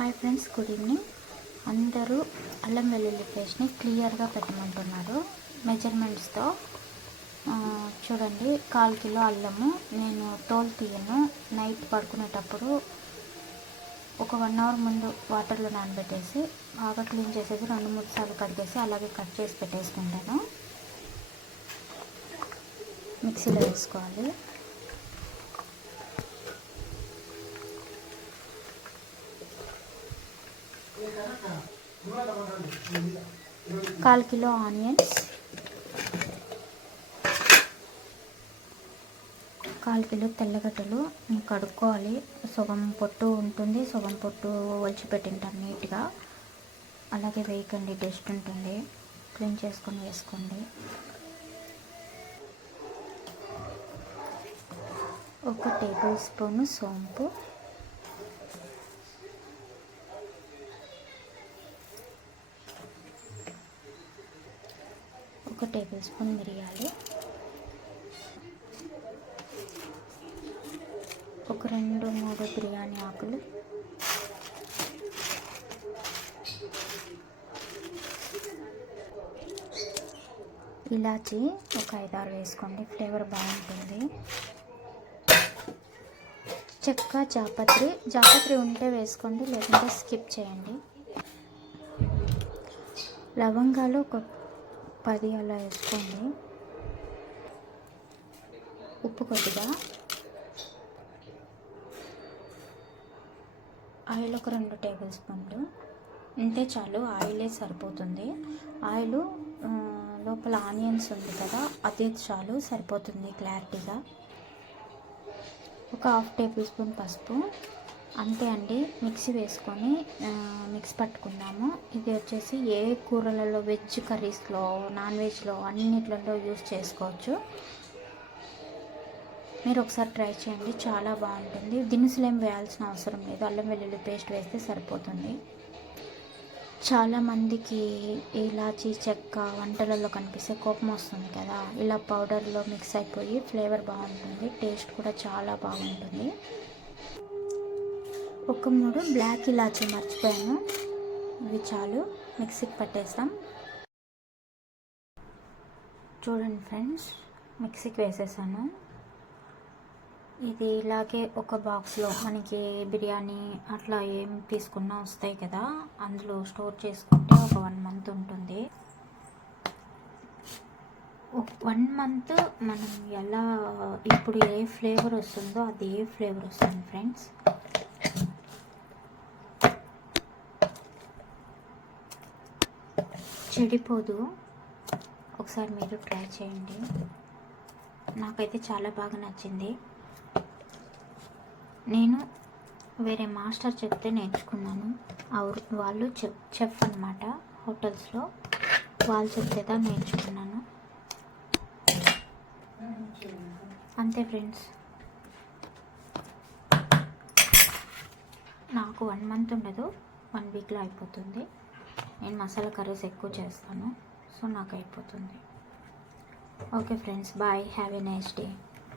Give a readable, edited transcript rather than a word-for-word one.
Hi friends, good evening. అందరూ అల్లం వెల్లుల్లి పేస్ట్ని క్లియర్గా పెట్టమంటున్నారు మెజర్మెంట్స్తో. చూడండి, 1/4 కిలో అల్లము నేను తోలు తీయను. నైట్ పడుకునేటప్పుడు ఒక 1 అవర్ ముందు వాటర్లో నానబెట్టేసి బాగా క్లీన్ చేసేసి 2-3 సార్లు కడిగేసి అలాగే కట్ చేసి పెట్టేసుకుంటాను. మిక్సీలో వేసుకోవాలి. కాల్ కిలో ఆనియన్స్, 1/4 కిలో తెల్లగడ్డలు కడుక్కోవాలి. సగం పొట్టు ఉంటుంది, సగం పొట్టు ఒలిచిపెట్టింటాను నీట్గా. అలాగే వేయకండి, డస్ట్ ఉంటుంది. క్లీన్ చేసుకొని వేసుకోండి. 1 టేబుల్ స్పూను సోంపు, 1 టేబుల్ స్పూన్ మిరియాలు, 2-3 బిర్యానీ ఆకులు, ఇలాచి ఒక 5-6 వేసుకోండి, ఫ్లేవర్ బాగుంటుంది. చెక్క, జాపత్రి ఉంటే వేసుకోండి, లేకుంటే స్కిప్ చేయండి. లవంగాలు ఒక 10 అలా వేసుకోండి. ఉప్పు కొద్దిగా, ఆయిల్ ఒక 2 టేబుల్ స్పూన్లు ఉంటే చాలు, ఆయిలే సరిపోతుంది. ఆయిల్ లోపల ఆనియన్స్ ఉంది కదా, అదే చాలు, సరిపోతుంది క్లారిటీగా. ఒక 1/2 టేబుల్ స్పూన్ పసుపు, అంతే అండి. మిక్సీ వేసుకొని మిక్స్ పట్టుకుందాము. ఇది వచ్చేసి ఏ కూరలలో, వెజ్ కర్రీస్లో, నాన్ వెజ్లో అన్నిట్లలో యూస్ చేసుకోవచ్చు. మీరు ఒకసారి ట్రై చేయండి, చాలా బాగుంటుంది. దినుసులు ఏం వేయాల్సిన అవసరం లేదు, అల్లం వెల్లుల్లి పేస్ట్ వేస్తే సరిపోతుంది. చాలామందికి ఇలాచి, చెక్క వంటలలో కనిపిస్తే కోపం వస్తుంది కదా, ఇలా పౌడర్లో మిక్స్ అయిపోయి ఫ్లేవర్ బాగుంటుంది, టేస్ట్ కూడా చాలా బాగుంటుంది. 3 బ్లాక్ ఇలాచి మర్చిపోయాను, ఇవి చాలు. మిక్సీకి పట్టేస్తాం. చూడండి ఫ్రెండ్స్, మిక్సీకి వేసేసాను. ఇది ఇలాగే ఒక బాక్స్లో మనకి బిర్యానీ అట్లా ఏం తీసుకున్నా వస్తాయి కదా, అందులో స్టోర్ చేసుకుంటే ఒక 1 మంత్ ఉంటుంది. 1 మంత్ మనం ఎలా ఇప్పుడు ఏ ఫ్లేవర్ వస్తుందో అదే ఫ్లేవర్ వస్తుంది ఫ్రెండ్స్. చెడిపోదు, ఒకసారి మీరు ట్రై చేయండి. నాకైతే చాలా బాగా నచ్చింది. నేను వేరే మాస్టర్ చెప్తే నేర్చుకున్నాను. వాళ్ళు చెఫ్ అన్నమాట, హోటల్స్లో వాళ్ళు చెప్తేదా నేర్చుకున్నాను. అంతే ఫ్రెండ్స్, నాకు 1 మంత్ ఉండదు, 1 వీక్లో అయిపోతుంది. నేను మసాలా కర్రీస్ ఎక్కువ చేస్తాను, సో నాకు అయిపోతుంది. Okay friends, bye, have a nice day.